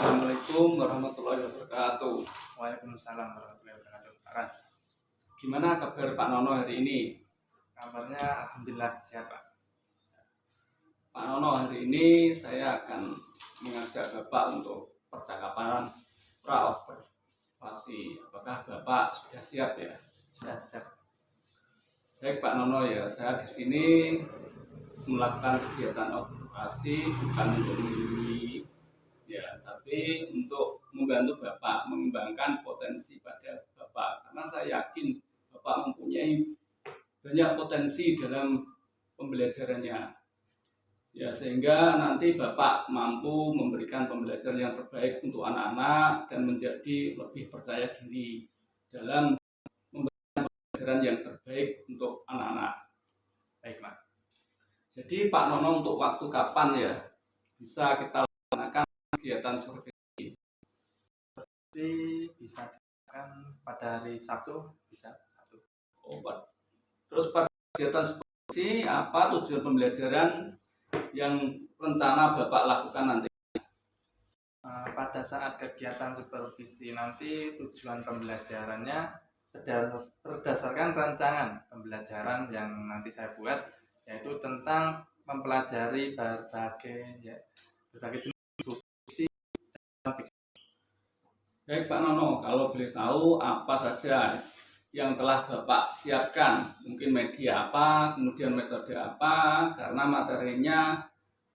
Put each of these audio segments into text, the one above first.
Assalamualaikum warahmatullahi wabarakatuh. Waalaikumsalam warahmatullahi wabarakatuh. Pak Ras, Gimana kabar Pak Nono hari ini? kabarnya alhamdulillah sehat, Pak. Pak Nono, hari ini saya akan mengajak Bapak untuk percakapan pra-observasi. Apakah Bapak sudah siap ya? Sudah siap. Baik Pak Nono ya, saya di sini melakukan kegiatan observasi bukan untuk melindungi ya, tapi untuk membantu Bapak mengembangkan potensi pada Bapak, karena saya yakin Bapak mempunyai banyak potensi dalam pembelajarannya ya, sehingga nanti Bapak mampu memberikan pembelajaran yang terbaik untuk anak-anak dan menjadi lebih percaya diri dalam memberikan pembelajaran yang terbaik untuk anak-anak. Baik Pak, jadi Pak Nono, untuk waktu kapan ya bisa kita laksanakan kegiatan survei? Bisa kan pada hari Sabtu, bisa Sabtu. Oh, Pak. Terus pada kegiatan supervisi, apa tujuan pembelajaran yang rencana Bapak lakukan nanti? Pada saat kegiatan supervisi nanti tujuan pembelajarannya berdasarkan rancangan pembelajaran yang nanti saya buat, yaitu tentang mempelajari berbagai jenis fiksi dan fiksi. Baik Pak Nono, kalau boleh tahu apa saja yang telah Bapak siapkan? Mungkin media apa, kemudian metode apa, karena materinya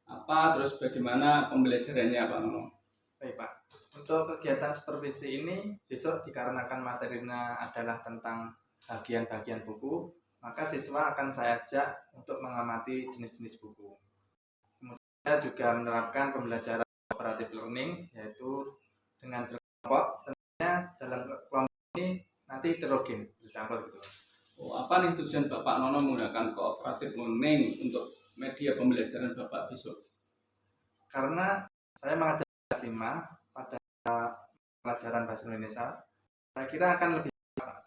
apa, terus bagaimana pembelajarannya Pak Nono? Baik Pak, untuk kegiatan supervisi ini besok dikarenakan materinya adalah tentang bagian-bagian buku, maka siswa akan saya ajak untuk mengamati jenis-jenis buku. Kemudian saya juga menerapkan pembelajaran cooperative learning, yaitu dengan berkelompok. Tentunya dalam kelompok ini nanti heterogen, bercampur gitu. Oh, apa nih tujuan Bapak Nono menggunakan cooperative learning untuk media pembelajaran Bapak besok? Karena saya mengajar kelas 5 pada pelajaran bahasa Indonesia, saya kira akan lebih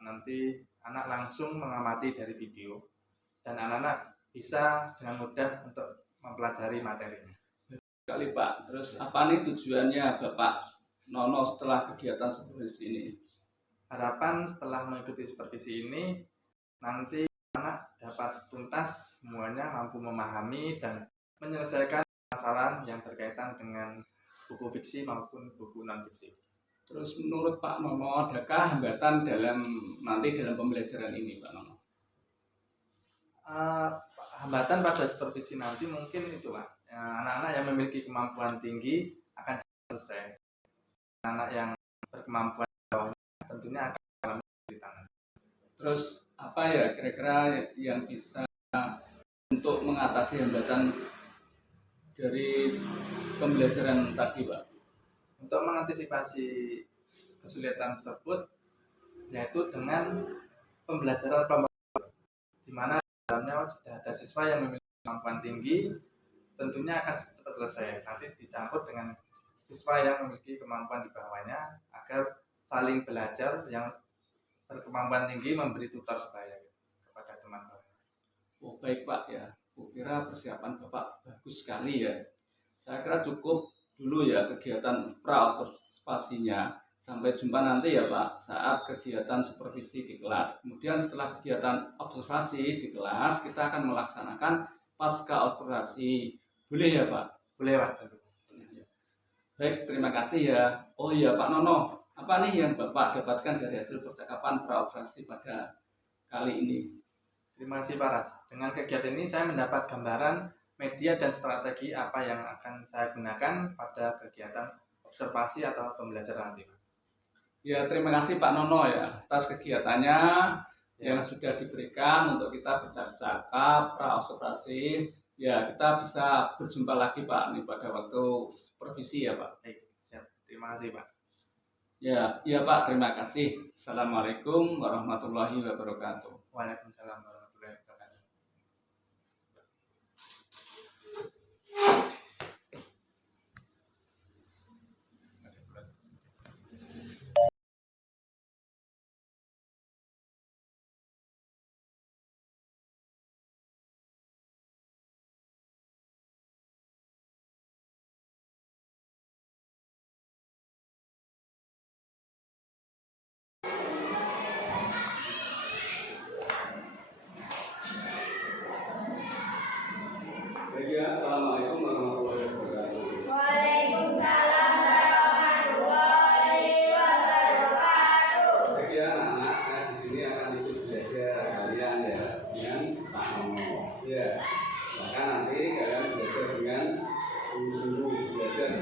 nanti anak langsung mengamati dari video dan anak-anak bisa dengan mudah untuk mempelajari materinya. Sekali Pak, terus apa nih tujuannya Bapak Nono setelah kegiatan supervisi ini? Harapan setelah mengikuti supervisi ini nanti anak dapat tuntas semuanya, mampu memahami dan menyelesaikan masalah yang berkaitan dengan buku fiksi maupun buku non fiksi. Terus menurut Pak Nono, adakah hambatan dalam pembelajaran ini Pak Nono? Hambatan pada supervisi nanti mungkin itu Pak, anak-anak yang memiliki kemampuan tinggi akan selesai, anak yang berkemampuan bawahnya tentunya akan mengalami kesulitan. Terus apa ya kira-kira yang bisa untuk mengatasi hambatan dari pembelajaran tadi Pak? Untuk mengantisipasi kesulitan tersebut, yaitu dengan pembelajaran kelompok, di mana dalamnya sudah ada siswa yang memiliki kemampuan tinggi, tentunya akan cepat selesai. Nanti dicampur dengan siswa yang memiliki kemampuan di bawahnya agar saling belajar, yang berkemampuan tinggi memberi tutor sebaya kepada teman-teman. Oh baik Pak ya, kira persiapan Bapak bagus sekali ya. Saya kira cukup dulu ya kegiatan pra-observasinya. Sampai jumpa nanti ya Pak saat kegiatan supervisi di kelas. Kemudian setelah kegiatan observasi di kelas, kita akan melaksanakan pasca observasi. Boleh ya Pak? Boleh Pak. Baik, terima kasih ya. Oh iya Pak Nono, apa nih yang Bapak dapatkan dari hasil percakapan pra-observasi pada kali ini? Terima kasih Pak Ras. Dengan kegiatan ini saya mendapat gambaran media dan strategi apa yang akan saya gunakan pada kegiatan observasi atau pembelajaran nanti. Ya, terima kasih Pak Nono ya atas kegiatannya yang sudah diberikan untuk kita bercakap pra-observasi. Ya, kita bisa berjumpa lagi Pak nih pada waktu supervisi ya Pak. Baik, siap. Terima kasih Pak. Ya, iya Pak, terima kasih. Assalamualaikum warahmatullahi wabarakatuh. Waalaikumsalam.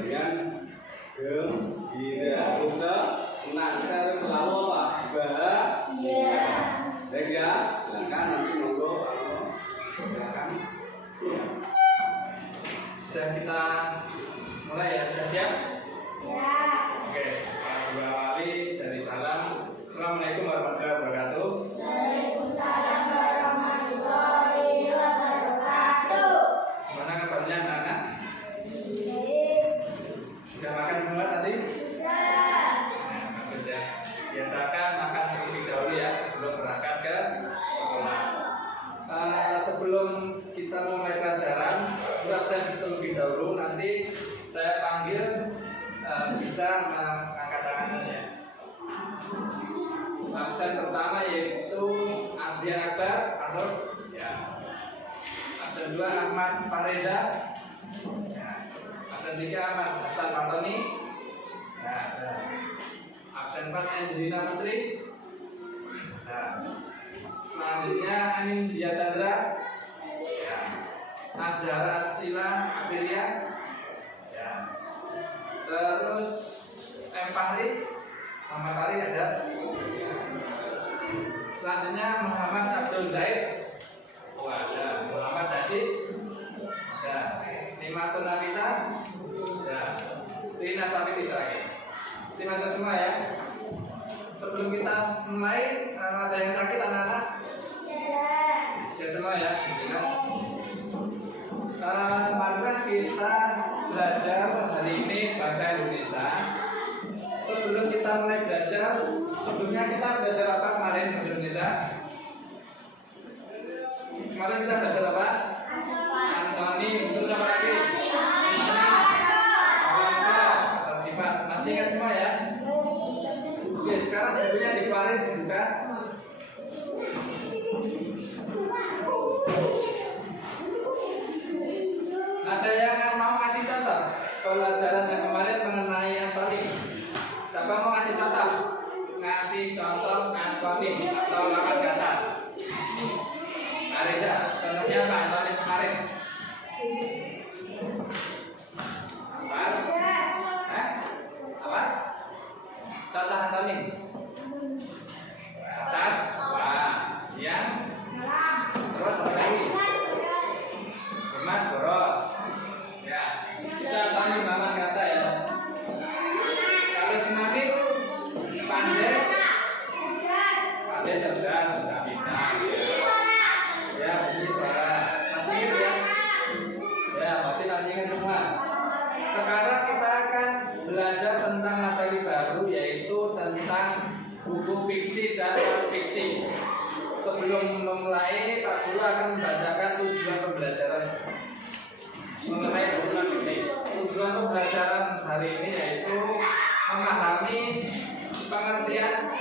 dengan gembira. Terus senang, kita harus selalu apa? Bahagia. Baik ya, silakan nanti monggo. Silakan. Sudah kita mulai ya, sudah siap? Ya. Oke, Pak Dua Wali dari salam. Assalamualaikum warahmatullahi wabarakatuh. Waalaikumsalam warahmatullahi wabarakatuh. Gimana kabarnya anak-anak? Sudah makan semua tadi? Sudah. Nah, bagus ya. Biasakan makan terlebih dahulu ya sebelum berangkat ke sekolah. Sebelum kita mulai pelajaran, kita absen terlebih dahulu. Nanti saya panggil, bisa mengangkat tangannya ya. Absen pertama yaitu Ardian Akbar, masuk. Ya. Absen 2 Ahmad Fareza. Ya. Absen 3 Ahmad Hasan Pantoni. Ya. Ada. Absen 4 Angelina Putri. Nah, selanjutnya Anin Diatandra. Ya. Azhara Sila Aprilia. Ya. Terus M Fahri. Muhammad Fahri ada. Selanjutnya Muhammad Abdul Zaid. Oh, ada. Muhammad Dasid. Ada. Nimatun Nafisa. Ada. Rina Safiri terakhir. Terima kasih semua ya. Sebelum kita mulai, ada yang sakit anak-anak? Siap semua ya. Marilah kita belajar hari ini bahasa Indonesia. Sebelum kita mulai belajar, sebelumnya kita belajar apa kemarin bahasa Indonesia? Kemarin kita belajar apa? Antoni, terus apa lagi? Kata sifat. Masih ingat semua ya? Oke, sekarang bukunya dikeluarin dibuka. Ada yang mau kasih contoh pelajaran yang kemarin mengenai antonim? Siapa mau ngasih contoh? Ngasih contoh antonim atau lawan kata. Areza, contohnya apa antonim kemarin? Apa? Apa? Contoh antonim. Atas, wah, siang, terus apa lagi? Bermat, boros. Ya, kita antonim lawan kata ya. Kalau semangat, pandai, cerdas, bisa pintar. Ya, ini suara. Masih ingat ya? Ya, berarti masih ingat semua. Sekarang kita akan belajar tentang materi baru, yaitu tentang buku fiksi dan non-fiksi. Sebelum memulai, Pak Guru akan membacakan tujuan pembelajaran mengenai buku non-fiksi. Tujuan pembelajaran hari ini yaitu memahami pengertian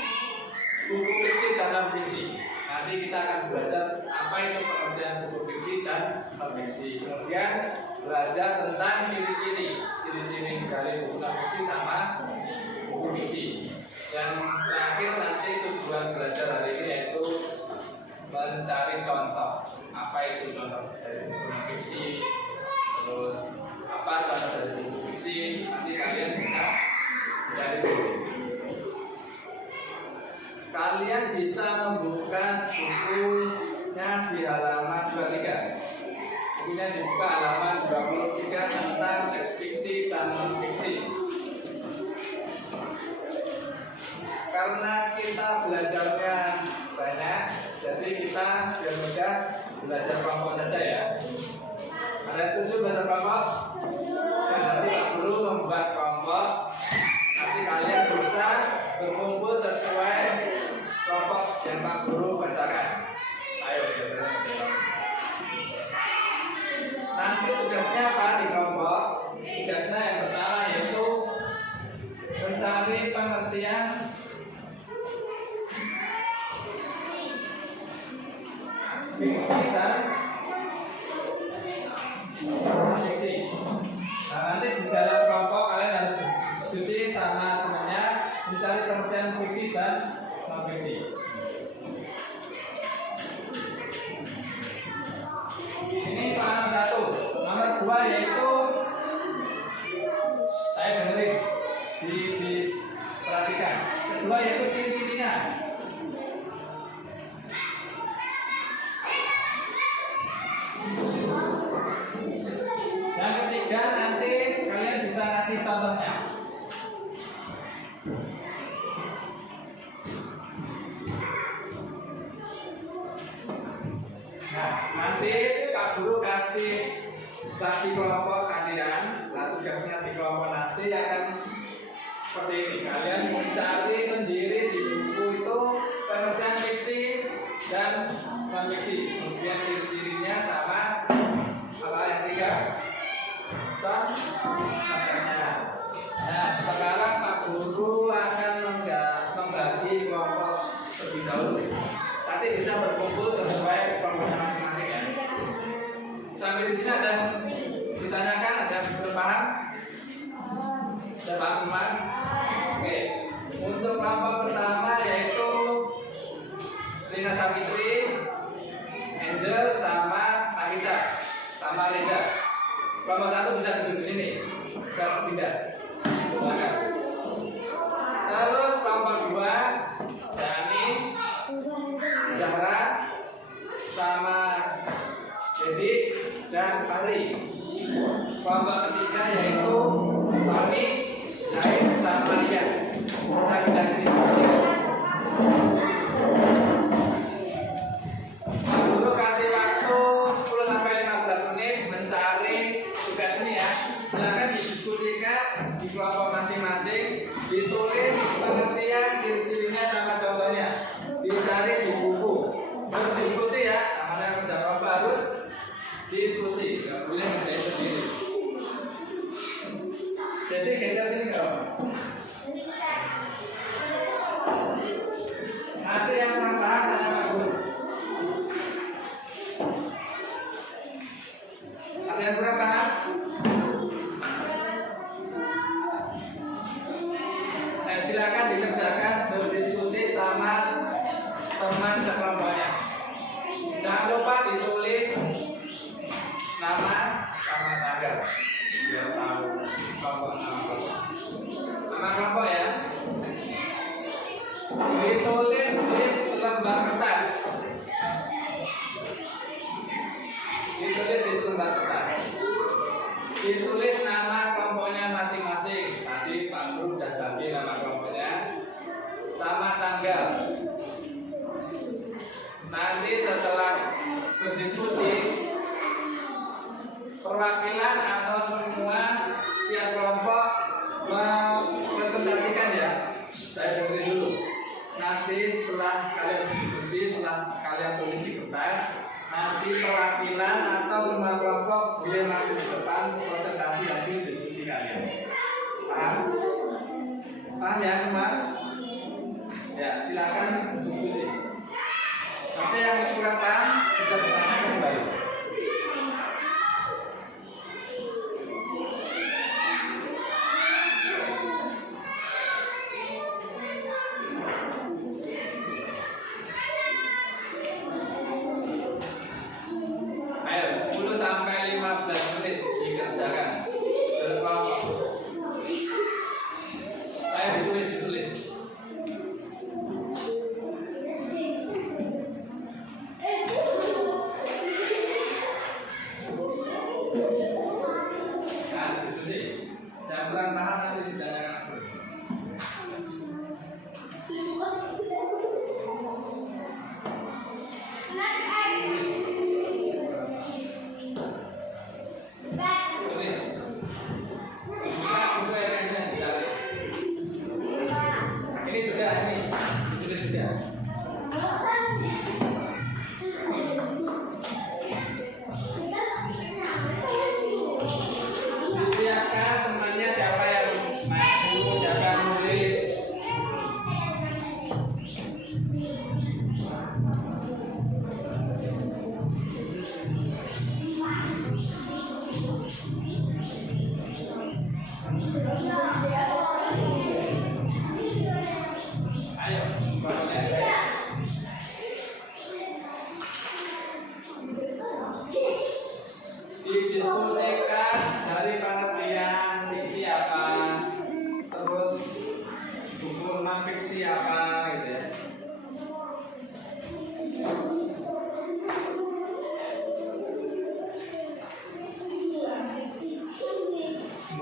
buku fiksi dan non-fiksi. Nanti kita akan belajar apa itu pengertian buku fiksi dan non-fiksi. Kemudian belajar tentang ciri-ciri dari buku non-fiksi sama buku fiksi. Yang terakhir nanti tujuan belajar hari ini yaitu mencari contoh. Apa itu contoh dari buku non-fiksi? Terus apa contoh dari buku fiksi? Nanti kalian bisa mencari sendiri. Kalian bisa membuka bukunya di halaman 23. Bukunya dibuka halaman 23 tentang teks fiksi dan non-fiksi. Karena kita belajarnya banyak, jadi kita biar mudah belajar kelompok saja ya. Ada setuju belajar kelompok? Nanti Pak Guru membuat kelompok. Nanti kalian bisa berkumpul sesuai kelompok yang Pak Guru bacakan. Ayo belajar. Nanti tugasnya apa di kelompok? Tugasnya yang pertama yaitu mencari pengertian fiksi dan fiksi. Nah, nanti di dalam kelompok kalian harus diskusi sama temannya mencari pengertian fiksi dan non fiksi. Ini soal 1. Nomor 2 yaitu contohnya. Nah, nanti Pak Guru kasih bagi kelompok kalian. Nah, tugasnya di kelompok nanti akan seperti ini. Kalian mencari sendiri di buku itu pengertian fiksi dan non fiksi. Kemudian ciri-cirinya sama apa yang tiga? Contohnya. Nah, sekarang Pak Guru akan membagi kelompok terlebih dahulu. Nanti bisa berkumpul sesuai kelompoknya masing-masing ya. Sampai di sini ada ditanyakan, ada yang paham? Sudah paham semua? Oke. Untuk kelompok pertama yaitu Rina Savitri, Angel sama Anissa sama Reza. Kelompok satu bisa duduk di sini, bisa pindah. Silakan. Terus kelompok dua Dani, Zahra sama Dedi dan Fahri. Kelompok ketiga yaitu Fahmi, Zaid sama Lian. Bisa pindah sini. Guru kasih waktu 10 sampai 15 menit mencari tugas ini ya. Silakan didiskusikan di kelompok masing-masing, ditulis pengertian ciri-cirinya sama contohnya, dicari di buku. Harus diskusi ya, namanya kerja kelompok harus diskusi, nggak boleh menjadi sendiri. Jadi geser sini nggak apa? Masih yang kurang paham tanya Pak Guru. Ada yang kurang paham? Silakan dikerjakan berdiskusi sama teman sekelompoknya. Jangan lupa ditulis nama sama tanggal biar tahu kelompok nama kelompok ya. Ditulis di selembar kertas. Ditulis di selembar kertas. Ditulis nama kelompoknya masing-masing. Tadi Pak Guru sudah bagi nama kelompoknya sama tanggal. Nanti setelah berdiskusi, perwakilan atau semua tiap kelompok mempresentasikan ya. Saya dengerin dulu. Nanti setelah kalian berdiskusi, setelah kalian tulis di kertas, nanti perwakilan atau semua kelompok boleh maju di depan presentasi hasil diskusi kalian. Paham? Paham ya semua? Ya, silakan diskusi. Tapi yang kurang paham bisa bertanya kembali. Ayo, 10 sampai 15 menit dikerjakan. Terus kelompok. Ayo ditulis. Nah, diskusi. Yang kurang paham nanti ditanyakan. Tulis. Bisa buku yang dicari. Ini sudah ini. Tulis sudah. Disiapkan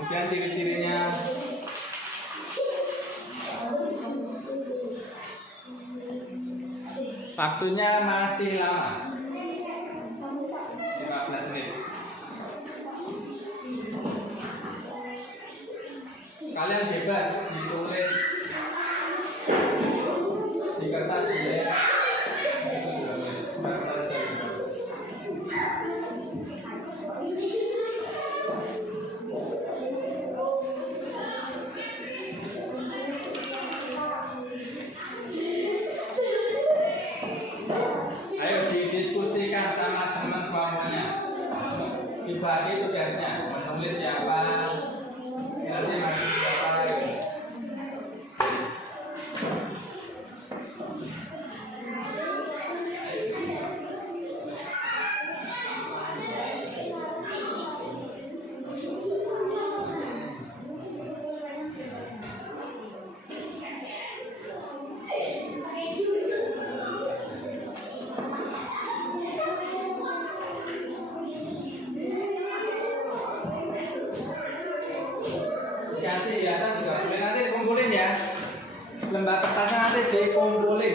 Kemudian ciri-cirinya waktunya masih lama, 15 menit. Kalian bebas ditulis di kertas ya. Ayo didiskusikan sama teman kelompoknya. Dibagi tugasnya, menulis siapa, nanti masih siapa lagi. Kasih hiasan juga boleh, nanti kumpulin ya. Lembar kertasnya nanti dikumpulin.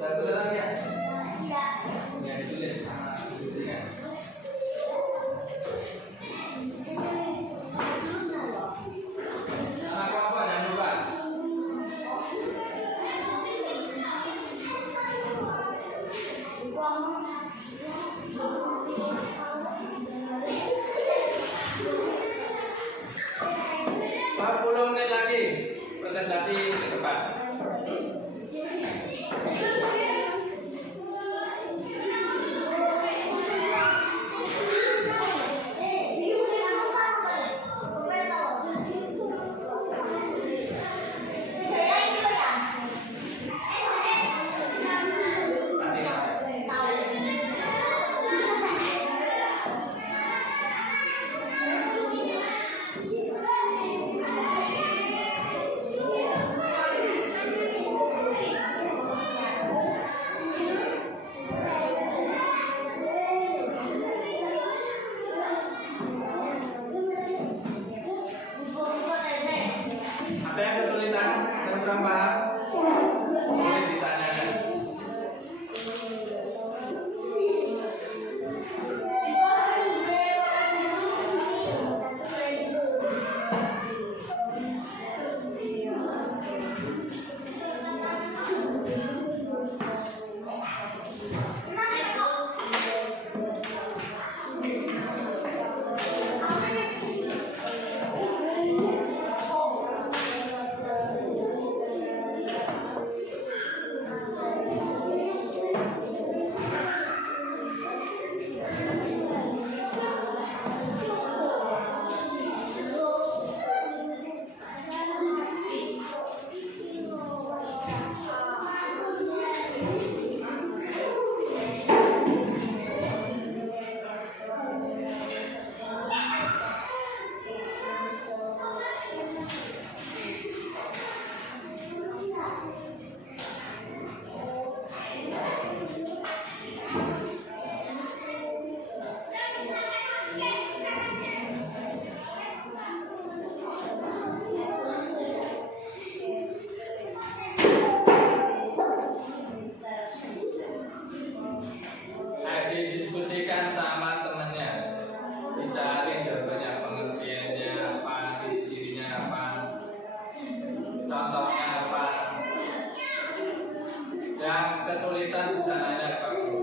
Satu lagi ya. Ya ditulis sama diskusinya. Sama kelompok jangan lupa. Menit lagi presentasi ke depan. Ada yang kesulitan dan kurang paham? Boleh ditanyakan. Didiskusikan sama temannya, dicari jawabannya, pengertiannya apa, ciri-cirinya apa, contohnya apa. Yang kesulitan bisa nanya ke guru.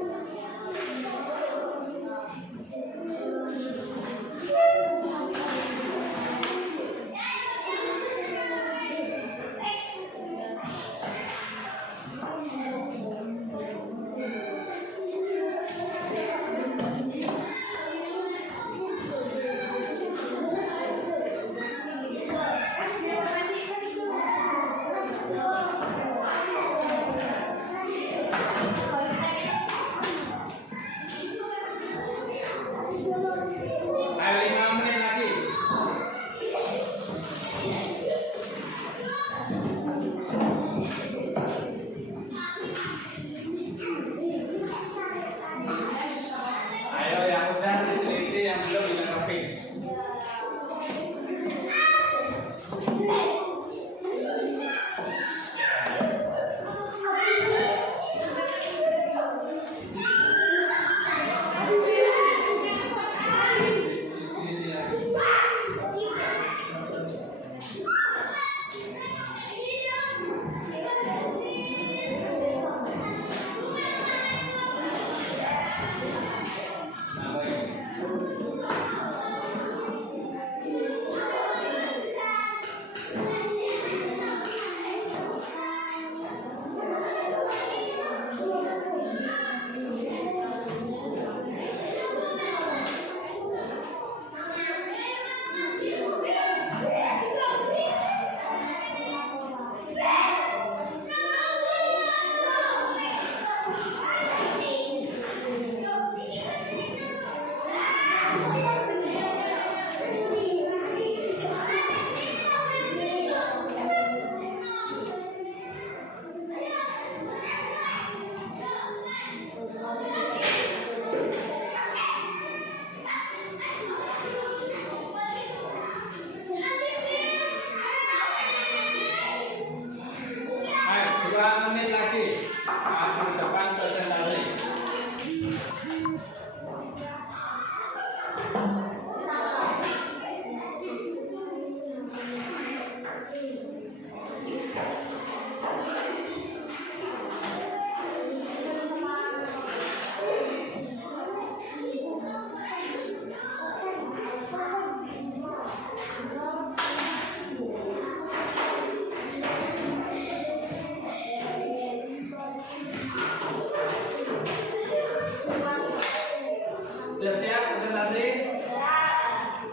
Sudah siap presentasi?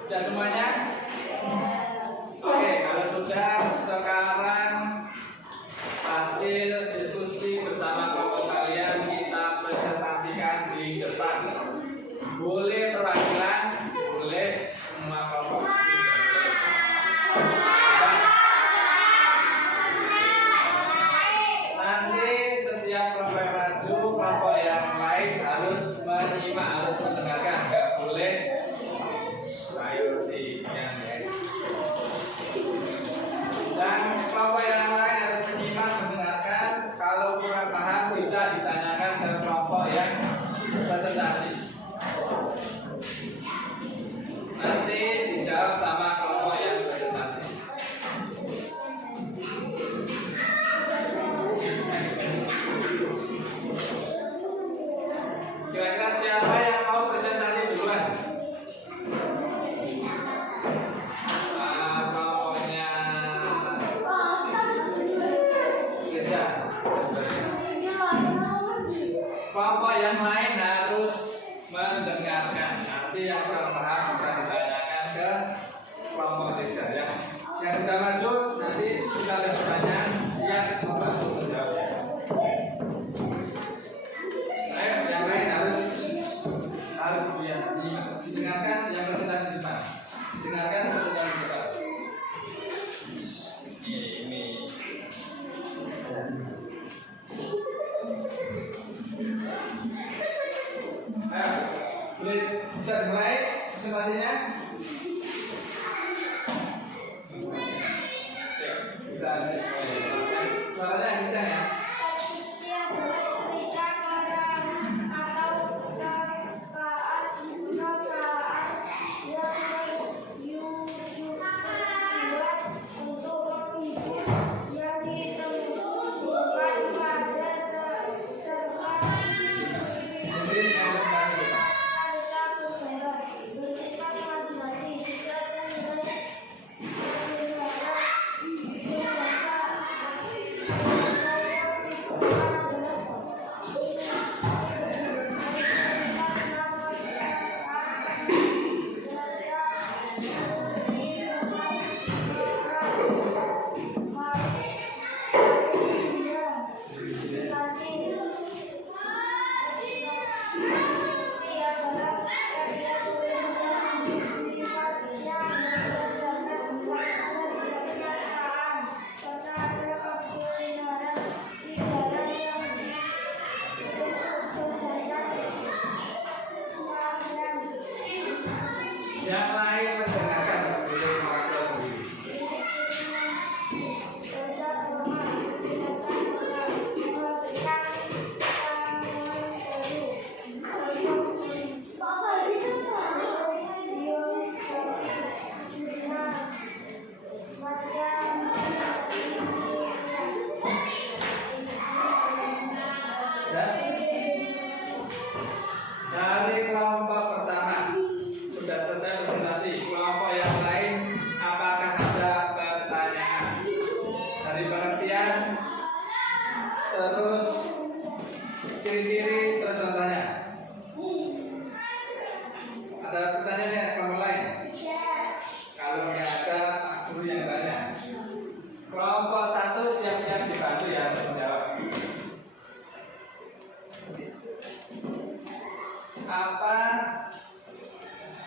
Sudah semuanya? Oke, kalau sudah, sekarang hasil diskusi bersama kelompok kalian kita presentasikan di depan. Boleh perwakilan, boleh semua kelompok. Nanti setiap kelompok yang maju, kelompok yang lain harus menyimak, harus mendengarkan, nggak boleh. Ayo sih, yang dan kelompok yang lain harus menyimak, mendengarkan. Kalau kurang paham bisa ditanyakan ke kelompok yang presentasi. Nanti dijawab sama kelompok yang presentasi. Kira-kira siapa yang mau presentasi duluan? Kelompoknya Reza. Kelompok yang lain harus mendengarkan. Nanti yang kurang paham bisa ditanyakan ke kelompok Reza ya. Yang sudah maju nanti kita lihat pertanyaan siap membantu menjawab. Ayo, yang lain harus didengarkan yang presentasi di depan. Dengarkan presentasi di depan. Ini. Ayo, boleh bisa dimulai presentasinya? Bisa dimulai. Suaranya kencang ya. Yang lain mendengarkan, boleh mewakili sendiri. Dari kelompok pertama sudah selesai presentasi. Kelompok yang lain, apakah ada pertanyaan? Dari pengertian, terus ciri-ciri, terus contohnya. Ada pertanyaan ya kelompok lain? Kalau nggak ada, Mas Guru yang tanya. Kelompok satu siap-siap dibantu ya untuk menjawab. Apa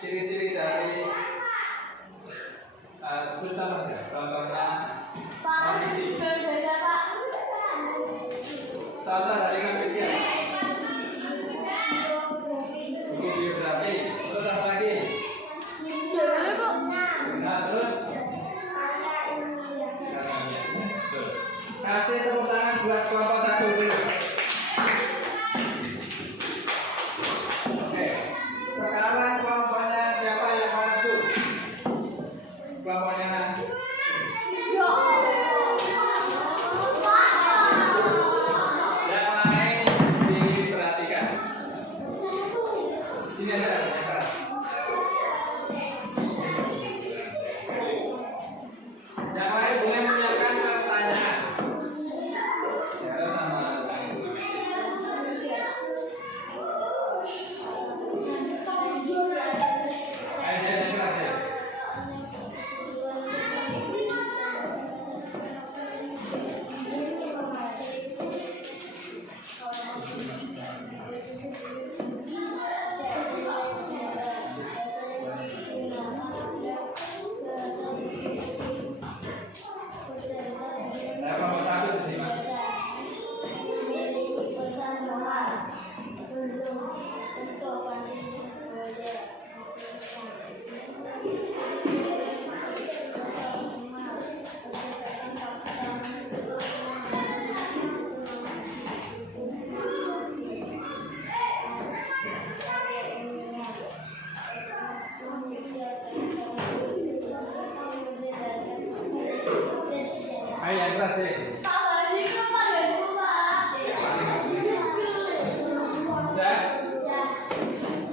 ciri-ciri dari contoh ya? Contohnya kondisi. Contoh dari kondisi ya? Buku biografi. Terus apa lagi? Nah, terus kasih tepuk tangan buat kelompok satu dulu. Oke, sekarang kelompoknya siapa yang maju? Kelompoknya yang lain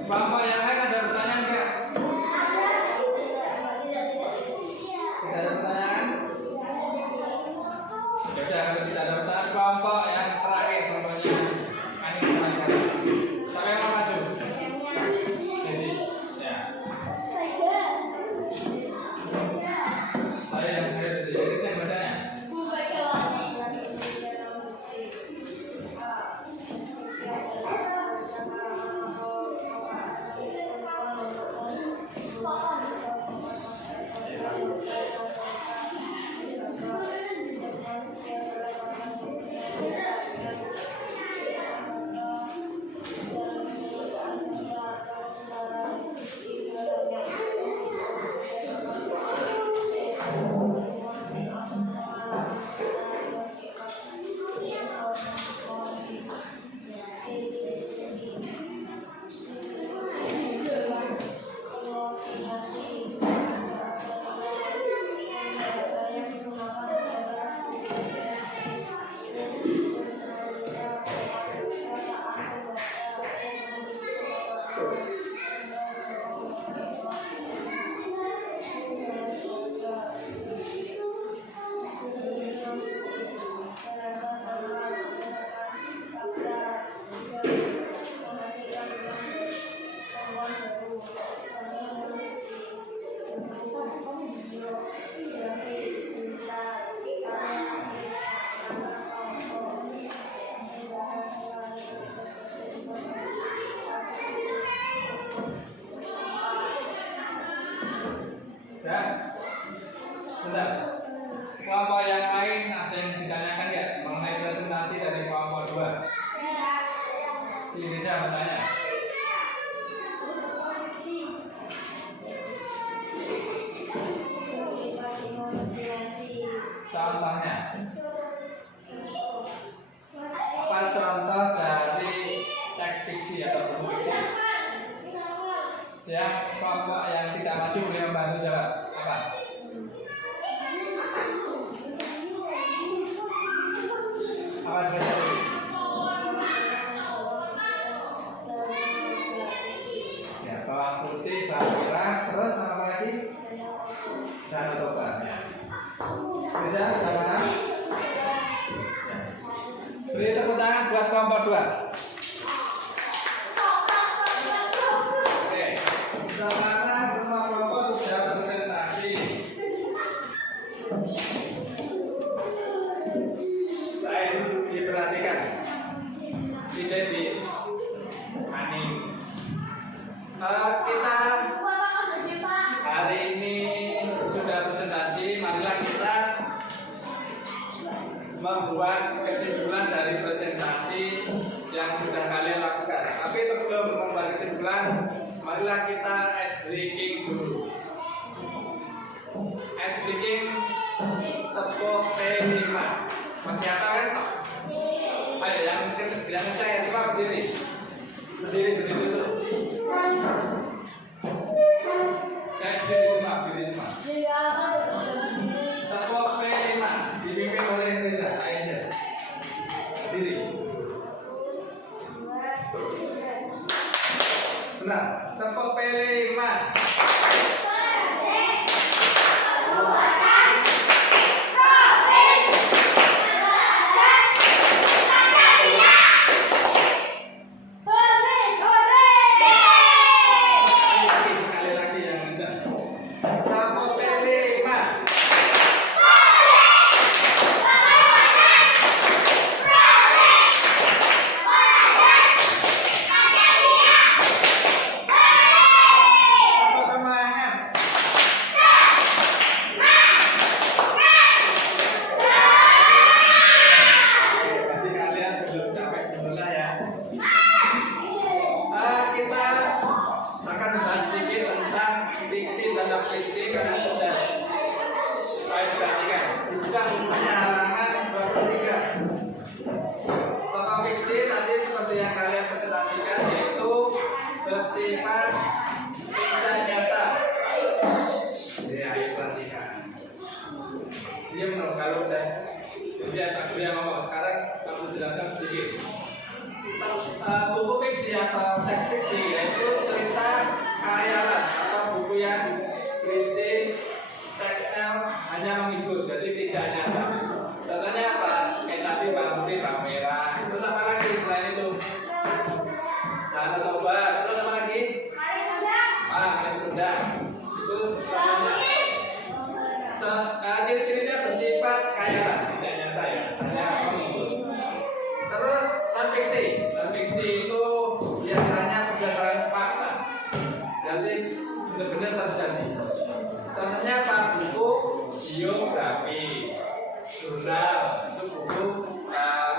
Kelompok yang lain ada pertanyaan enggak? Tidak ada pertanyaan? Ya sudah, kalau tidak ada pertanyaan, kelompok yang terakhir contohnya Ani Masyarakat. Siapa yang mau maju? Jadi, ya. Saya yang jadi. Itu yang bacanya. Sudah. Kelompok yang lain ada yang ditanyakan nggak mengenai presentasi dari kelompok 2? Si bisa bertanya. Contohnya, apa contoh dari teks fiksi atau buku fiksi? Yang kelompok yang tidak maju boleh membantu jawab. Apa? Apa baca dulu? Ya, bawang putih, bawang merah, terus apa lagi? Danau Toba. Ya. Bisa, mana? Ya. Beri tepuk tangan buat kelompok 2. Oke, sekarang semua kelompok sudah presentasi. Baik, diperhatikan. Tidak di Ani. Kita hari ini sudah presentasi. Marilah kita membuat kesimpulan dari presentasi yang sudah kalian lakukan. Tapi sebelum membuat kesimpulan, marilah kita ice breaking dulu. Ice breaking tepuk P5. Masih ada kan? Ayo yang saya siapa berdiri? Berdiri dulu. Guys, berdiri semua. Tepuk P5 dipimpin oleh Reza. Ayo, berdiri. Benar. Tepuk P5. Bersifat tidak nyata. Ya, ayo perhatikan. Dia menurut kalau udah dia tak boleh ngomong. Sekarang aku jelaskan sedikit. Buku fiksi atau teks fiksi yaitu rendah. Itu ciri-cirinya bersifat khayalan, tidak nyata ya, hanya menghibur. Terus non-fiksi itu biasanya berdasarkan fakta, jadi benar-benar terjadi. Contohnya apa? Buku biografi, jurnal, itu buku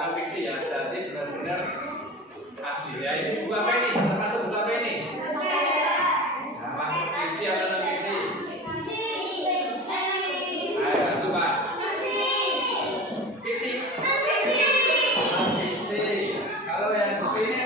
non-fiksi ya, jadi benar-benar asli. Ya ini buku apa ini? Termasuk buku apa ini? Nah, masuk fiksi atau non-fiksi? Ayo, itu Pak. Fiksi. Non-fiksi. Kalau yang buku ini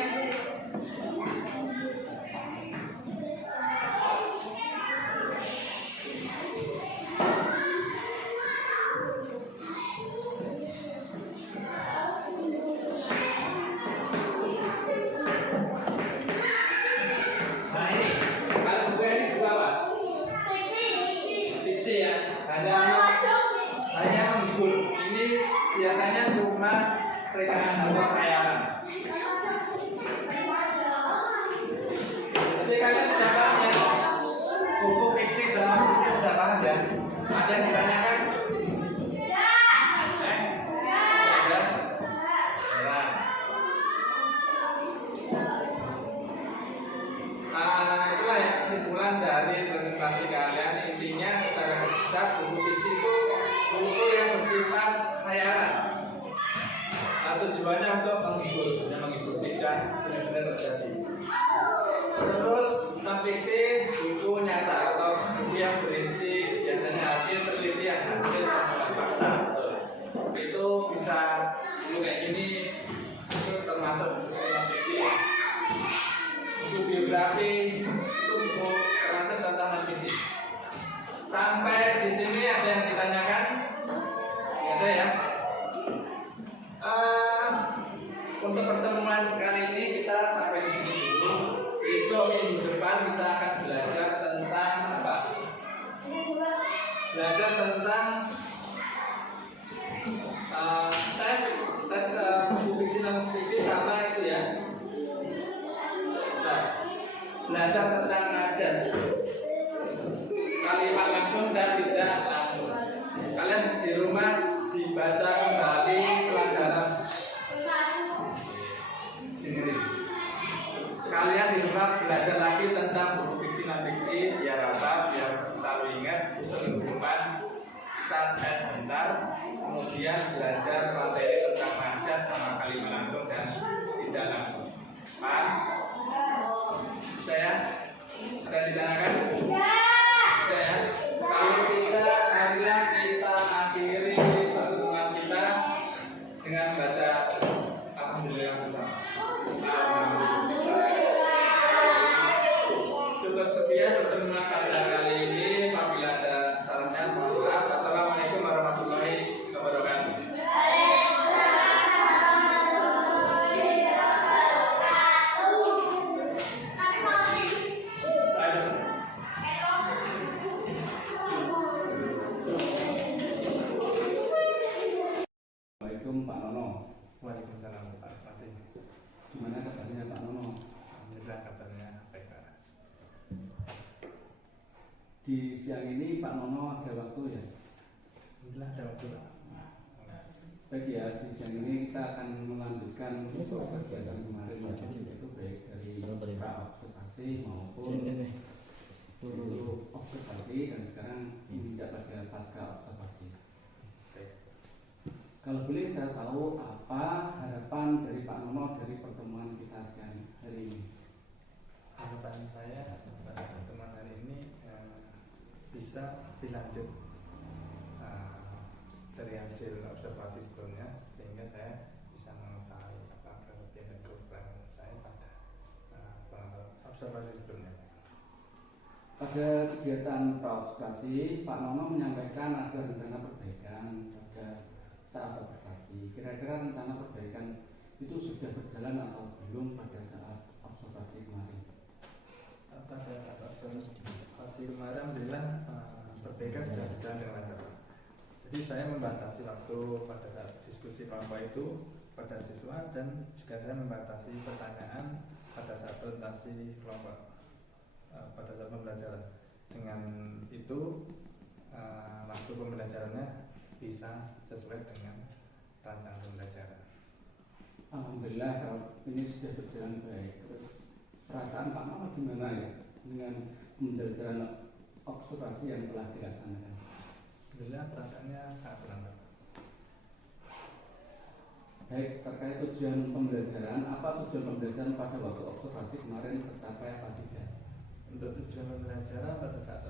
hanya menghibur. Ini biasanya cuma cerita atau khayalan. Jadi kalian sudah paham ya? Buku fiksi dan non-fiksi sudah paham ya? Ada yang ditanyakan? Ada? Itulah ya kesimpulan dari presentasi kalian. Intinya secara besar buku fiksi itu buku yang bersifat khayalan. Tujuannya untuk menghibur, tidak benar-benar terjadi. Terus non-fiksi buku nyata atau buku yang berisi biasanya hasil penelitian, hasil temuan fakta. Itu bisa buku kayak gini, itu termasuk non-fiksi. Buku biografi itu buku termasuk tentang non-fiksi. Sampai di sini ada yang ditanyakan? Ada ya? Untuk pertemuan kali ini kita sampai di sini dulu. Besok minggu depan kita akan belajar tentang apa? Belajar tentang tes buku fiksi non fiksi sama itu ya. Nah, belajar tentang najas. Kalimat langsung dan tidak langsung. Kalian di rumah dibaca kembali pelajaran. Dengerin. Kalian di rumah belajar lagi tentang buku fiksi non fiksi biar apa? Biar selalu ingat. Minggu depan kita tes sebentar, kemudian belajar materi tentang najas sama kalimat langsung dan tidak langsung. Paham? Saya ada yang ditanyakan? Ya. Kalau tidak, marilah kita akhiri pertemuan kita dengan baca alhamdulillah bersama. Cukup sekian pertemuan pada kali ini. Apabila ada sarannya, mohon maaf. Assalamualaikum warahmatullahi wabarakatuh. Assalamualaikum Pak Nono. Waalaikumsalam Pak Fatih. Gimana kabarnya Pak Nono? Alhamdulillah kabarnya baik Pak. Di siang ini Pak Nono ada waktu ya? Alhamdulillah ada waktu Pak. Baik ya, di siang ini kita akan melanjutkan kegiatan kemarin yaitu baik dari pra observasi maupun dulu observasi dan sekarang tidak pada pasca observasi. Kalau boleh saya tahu apa harapan dari Pak Nono dari pertemuan kita siang hari ini? Harapan saya pada pertemuan hari ini bisa dilanjut dari hasil observasi sebelumnya, sehingga saya bisa mengetahui apa kelebihan dan kekurangan saya pada observasi sebelumnya. Pada kegiatan praobservasi, Pak Nono menyampaikan ada rencana perbaikan pada saat observasi. Kira-kira rencana perbaikan itu sudah berjalan atau belum pada saat observasi kemarin? Pada saat observasi kemarin, alhamdulillah perbaikan sudah berjalan dengan lancar. Jadi saya membatasi waktu pada saat diskusi kelompok itu pada siswa, dan juga saya membatasi pertanyaan pada saat presentasi kelompok. pada saat pembelajaran. Dengan itu waktu pembelajarannya bisa sesuai dengan rancangan pembelajaran. Alhamdulillah kalau ini sudah berjalan baik. Terus perasaan Pak Mama gimana ya dengan pembelajaran observasi yang telah dilaksanakan? Alhamdulillah perasaannya sangat senang. Baik, terkait tujuan pembelajaran, apa tujuan pembelajaran pada waktu observasi kemarin tercapai apa tidak? Untuk tujuan pembelajaran pada saat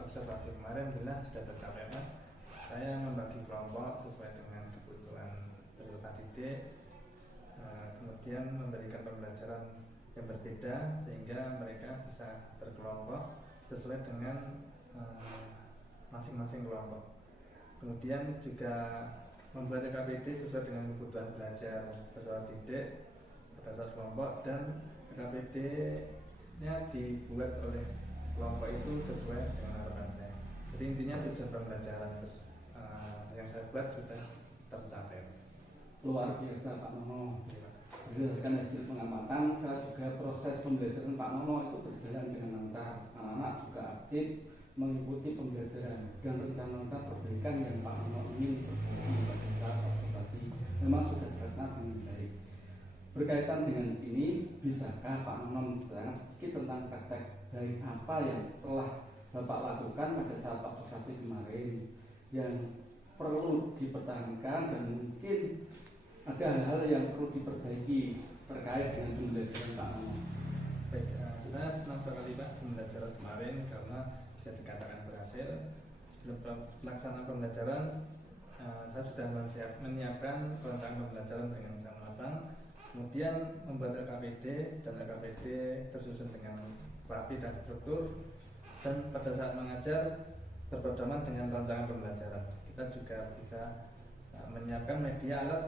observasi kemarin alhamdulillah sudah tercapai, Pak. Saya membagi kelompok sesuai dengan kebutuhan peserta didik, kemudian memberikan pembelajaran yang berbeda sehingga mereka bisa berkelompok sesuai dengan masing-masing kelompok. Kemudian juga membuat KKPD sesuai dengan kebutuhan belajar peserta didik pada saat kelompok, dan KKPD-nya dibuat oleh kelompok itu sesuai dengan harapan saya. Jadi intinya tujuan pembelajaran yang saya buat sudah tercapai. Luar biasa Pak Nono. Berdasarkan hasil pengamatan, saya juga proses pembelajaran Pak Nono itu berjalan dengan lancar. Anak-anak juga aktif mengikuti pembelajaran dan rencana perbaikan yang Pak Nono ingin pada saat observasi memang sudah terlaksana dengan baik. Berkaitan dengan ini, bisakah Pak Nono menjelaskan sedikit tentang praktek baik apa yang telah Bapak lakukan pada saat observasi kemarin yang perlu dipertahankan dan mungkin ada hal-hal yang perlu diperbaiki terkait dengan pembelajaran Pak Nono? Baik, saya senang sekali Pak pembelajaran kemarin karena bisa dikatakan berhasil. Sebelum pelaksanaan pembelajaran, saya sudah menyiapkan perencanaan pembelajaran dengan sangat matang, kemudian membuat LKPD, dan LKPD tersusun dengan rapi dan struktur, dan pada saat mengajar berpedoman dengan rancangan pembelajaran. Kita juga bisa menyiapkan media alat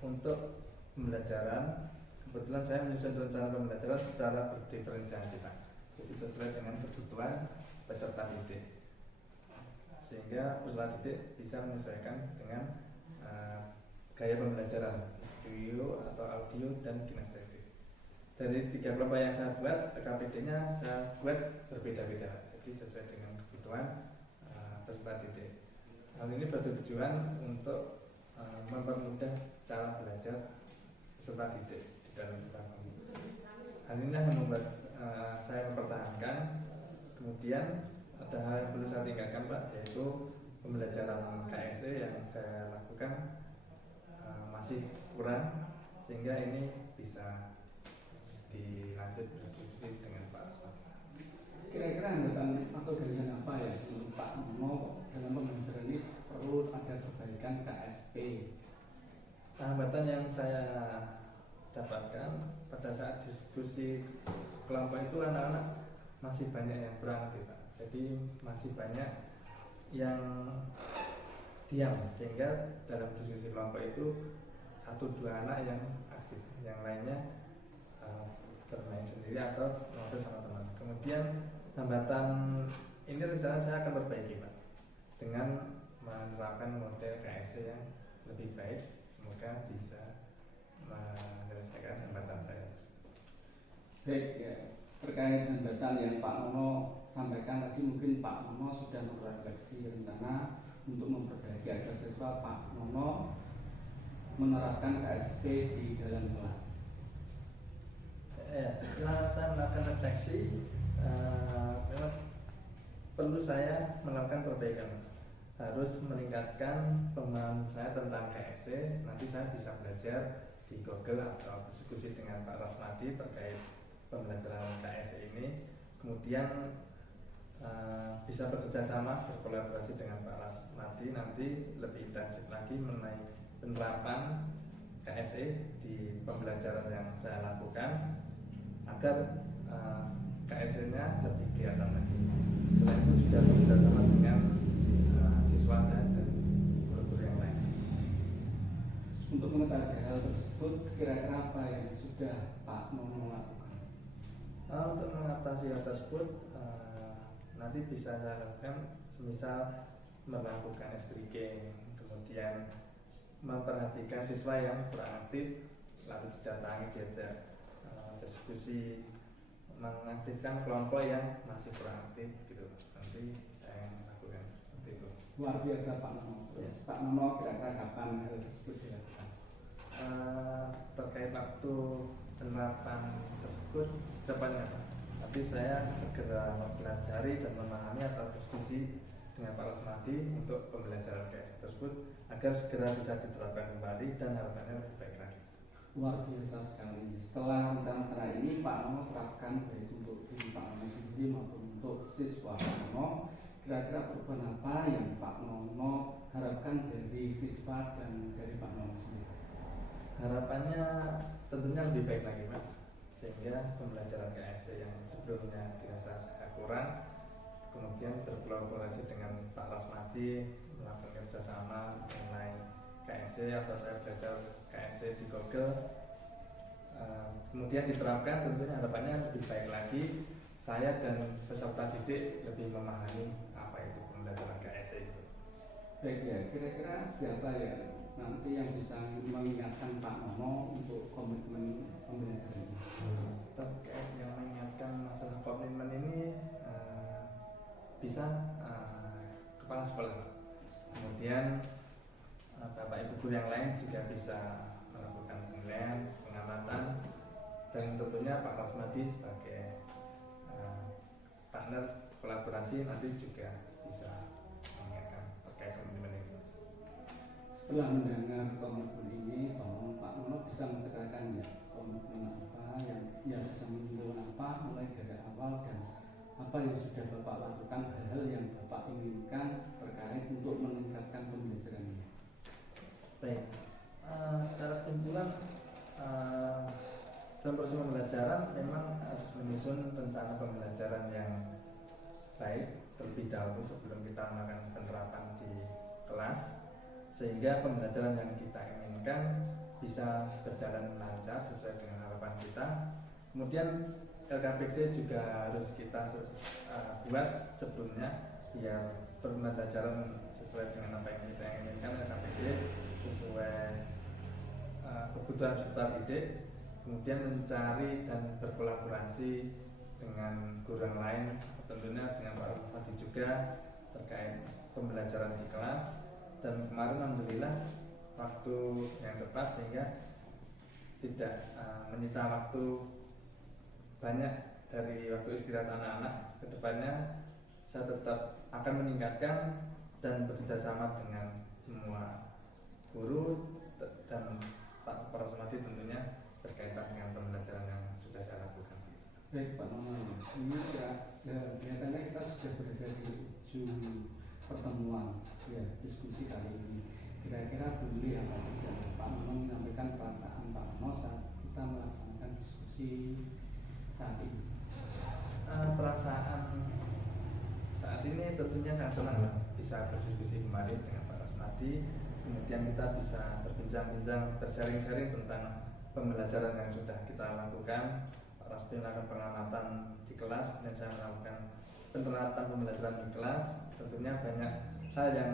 untuk pembelajaran. Kebetulan saya menyusun rencana pembelajaran secara berdiferensiasi Pak, jadi sesuai dengan kebutuhan peserta didik, sehingga peserta didik bisa menyesuaikan dengan gaya pembelajaran video atau audio dan kinestetik. Dari 3 kelompok yang saya buat, KPD-nya saya buat berbeda-beda, jadi sesuai dengan kebutuhan peserta didik. Hal ini bertujuan untuk mempermudah cara belajar peserta didik di dalam sekolah. Hal ini yang membuat saya mempertahankan. Kemudian ada hal yang perlu saya tingkatkan Pak, yaitu pembelajaran KSE yang saya lakukan masih kurang, sehingga ini bisa dilanjut berdiskusi dengan Pak Asman. Kira-kira hambatan atau dengan apa ya menurut Pak Nono dalam pembelajaran ini perlu ada perbaikan KSP? Hambatan yang saya dapatkan pada saat diskusi kelompok itu, anak-anak masih banyak yang kurang aktif Pak. Jadi masih banyak yang diam, sehingga dalam diskusi kelompok itu 1-2 anak yang aktif, yang lainnya bermain sendiri atau ngobrol sama teman. Kemudian hambatan ini rencana saya akan perbaiki Pak dengan menerapkan model KSE yang lebih baik. Semoga bisa menyelesaikan hambatan saya. Baik ya, terkait hambatan yang Pak Nono sampaikan tadi, mungkin Pak Nono sudah merefleksi rencana untuk memperbaiki agar siswa Pak Nono menerapkan KSP di dalam kelas. Setelah saya melakukan refleksi, memang perlu saya melakukan perbaikan. Harus meningkatkan pemahaman saya tentang KSE. Nanti saya bisa belajar di Google atau berdiskusi dengan Pak Rasmadi terkait pembelajaran KSE ini. Kemudian bisa bekerja sama, berkolaborasi dengan Pak Rasmadi nanti lebih intensif lagi mengenai penerapan KSE di pembelajaran yang saya lakukan, agar KSE-nya lebih kelihatan lagi. Selain itu juga bekerja sama dengan siswa saya dan guru-guru yang lain. Untuk mengatasi hal tersebut, kira-kira apa yang sudah Pak Nono lakukan? Untuk mengatasi hal tersebut, nanti bisa saya lakukan, semisal melakukan speaking, kemudian memperhatikan siswa yang kurang aktif, lalu didatangi, diajak diskusi, mengaktifkan kelompok yang masih kurang aktif gitu. Nanti saya yang lakukan seperti itu. Luar biasa Pak Nono. Terus Pak Nono kira-kira kapan hal tersebut dilakukan? Terkait waktu penerapan tersebut secepatnya Pak. Tapi saya segera mempelajari dan memahami atau diskusi dengan Pak Rasmadi untuk pembelajaran KS tersebut agar segera bisa diterapkan kembali dan harapannya lebih baik lagi. Luar biasa sekali. Setelah rencana ini Pak Nono terapkan baik untuk diri Pak Nono sendiri maupun untuk siswa Pak Nono. Kira-kira perubahan apa yang Pak Nono harapkan dari siswa dan dari Pak Nono sendiri? Harapannya tentunya lebih baik lagi Pak, sehingga pembelajaran KSC yang sebelumnya dirasa agak kurang, kemudian berkolaborasi dengan Pak Rasmadi melakukan kerjasama mengenai KSC atau saya belajar KSC di Google, kemudian diterapkan, tentunya harapannya lebih baik lagi. Saya dan peserta didik lebih memahami apa itu pembelajaran KSC itu. Baik ya, kira-kira siapa ya nanti yang bisa mengingatkan Pak Nono untuk komitmen pembelajaran ini? Terkait yang mengingatkan masalah komitmen ini bisa kepala sekolah, kemudian bapak ibu guru yang lain juga bisa melakukan penilaian, pengamatan, dan tentunya Pak Rasmadi sebagai partner kolaborasi nanti juga bisa mengingatkan terkait komitmen ini. Setelah mendengar komitmen ini, tolong Pak Nono bisa menceritakan ya komitmen apa yang bisa menunjukkan apa mulai dari awal dan apa yang sudah Bapak lakukan, hal-hal yang Bapak inginkan terkait untuk meningkatkan pembelajaran ini. Baik, secara kesimpulan dalam proses pembelajaran memang harus menyusun rencana pembelajaran yang baik terlebih dahulu sebelum kita melakukan penerapan di kelas, sehingga pembelajaran yang kita inginkan bisa berjalan lancar sesuai dengan harapan kita. Kemudian LKPD juga harus kita buat sebelumnya biar pembelajaran sesuai dengan apa yang kita inginkan. LKPD sesuai kebutuhan peserta didik, kemudian mencari dan berkolaborasi dengan guru yang lain, tentunya dengan Pak Rasmadi juga terkait pembelajaran di kelas. Dan kemarin alhamdulillah waktu yang tepat sehingga tidak menyita waktu banyak dari waktu istirahat anak-anak. Kedepannya saya tetap akan meningkatkan dan bekerjasama dengan semua guru dan Pak Rasmadi tentunya berkaitan dengan pembelajaran yang sudah saya lakukan. Baik Pak Nono, ini kelihatannya kita sudah berada di ujung pertemuan ya diskusi kali ini. Kira-kira boleh apa tidak Pak Nono menyampaikan perasaan Pak Nono saat kita melaksanakan diskusi saat ini? Perasaan saat ini tentunya sangat senang bisa berdiskusi kembali dengan Pak Rasmadi. Kemudian kita bisa berbincang-bincang, bersharing-sharing tentang pembelajaran yang sudah kita lakukan. Pak Rasmadi melakukan pengamatan di kelas, kemudian saya melakukan penerapan pembelajaran di kelas. Tentunya banyak hal yang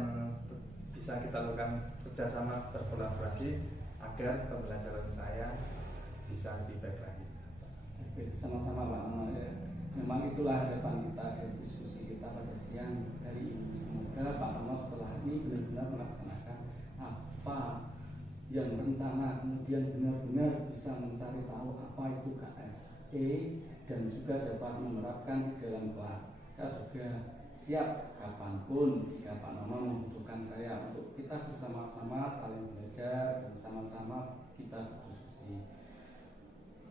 bisa kita lakukan kerjasama berkolaborasi agar pembelajaran saya bisa lebih baik lagi. Sama-sama Pak Nono ya. Memang itulah harapan kita dari diskusi kita pada siang hari ini. Semoga Pak Nono setelah ini benar-benar melaksanakan apa yang rencana, kemudian benar-benar bisa mencari tahu apa itu KSE dan juga dapat menerapkan di dalam kelas. Saya juga siap kapanpun jika Pak Nono membutuhkan saya untuk kita bersama-sama saling belajar dan sama-sama kita berdiskusi.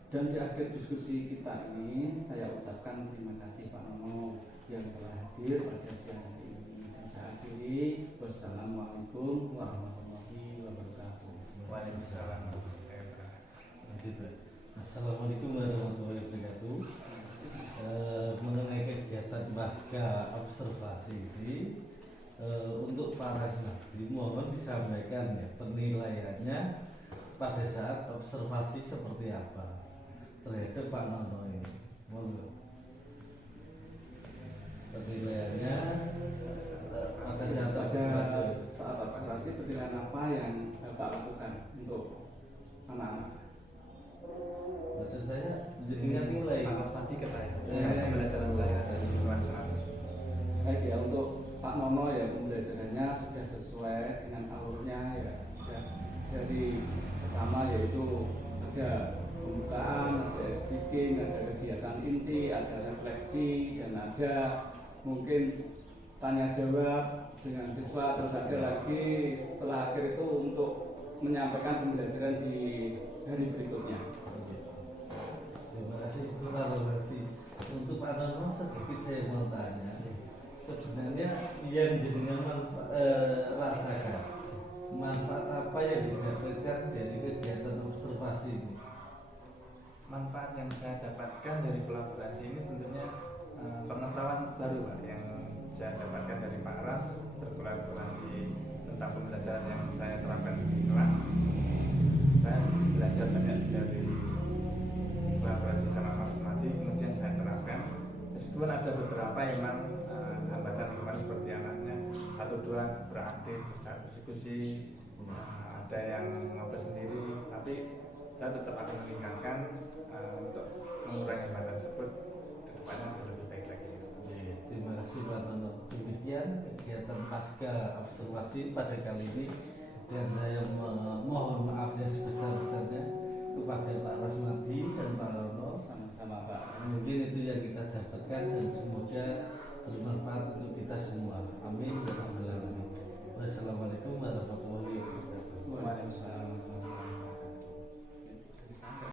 Dan di akhir diskusi kita ini saya ucapkan terima kasih Pak Nono yang telah hadir pada siang hari ini. Dan saya akhiri, wassalamualaikum warahmatullahi wabarakatuh. Waalaikumsalam warahmatullahi wabarakatuh. Assalamualaikum warahmatullahi wabarakatuh. Mengenai kegiatan pasca observasi ini, untuk para siswi mohon disampaikan ya penilaiannya pada saat observasi seperti apa terhadap Pak Nono ini. Mohon penilaiannya pada saat observasi penilaian apa yang Bapak lakukan untuk anak-anak? Maksud saya jenengan mulai Pak Rasmadi ke saya. pembelajaran saya dari kelas 6. Baik ya, untuk Pak Nono ya pembelajarannya sudah sesuai dengan alurnya ya. Sudah dari pertama yaitu ada pembukaan, ada speaking, ada kegiatan inti, ada refleksi, dan ada mungkin tanya jawab dengan siswa, terus ada lagi setelah akhir itu untuk menyampaikan pembelajaran di hari berikutnya. Terima kasih Bu Alowati. Untuk Pak Nono sedikit saya mau tanya. Sebenarnya yang jenengan rasakan manfaat apa yang didapatkan dari kegiatan observasi ini? Manfaat yang saya dapatkan dari kolaborasi ini tentunya pengetahuan baru Pak, yang saya dapatkan dari Pak Ras berkolaborasi tentang pembelajaran yang saya terapkan di kelas. Saya belajar banyak dari kolaborasi sama Pak Rusmadi, kemudian saya terapkan. Meskipun ada beberapa yang memang hambatan kemarin seperti anaknya satu dua beraktif, bisa berdiskusi, ada yang ngobrol sendiri, tapi saya tetap akan meningkatkan untuk mengurangi hambatan tersebut ke depannya lebih baik lagi. Terima kasih Pak Nono. Demikian kegiatan pasca observasi pada kali ini, dan saya mohon maafnya sebesar-besarnya kepada Pak Rasmadi dan Pak Nono. Sama-sama Pak. Mungkin itu yang kita dapatkan dan semoga bermanfaat untuk kita semua. Amin. Wassalamualaikum warahmatullahi wabarakatuh.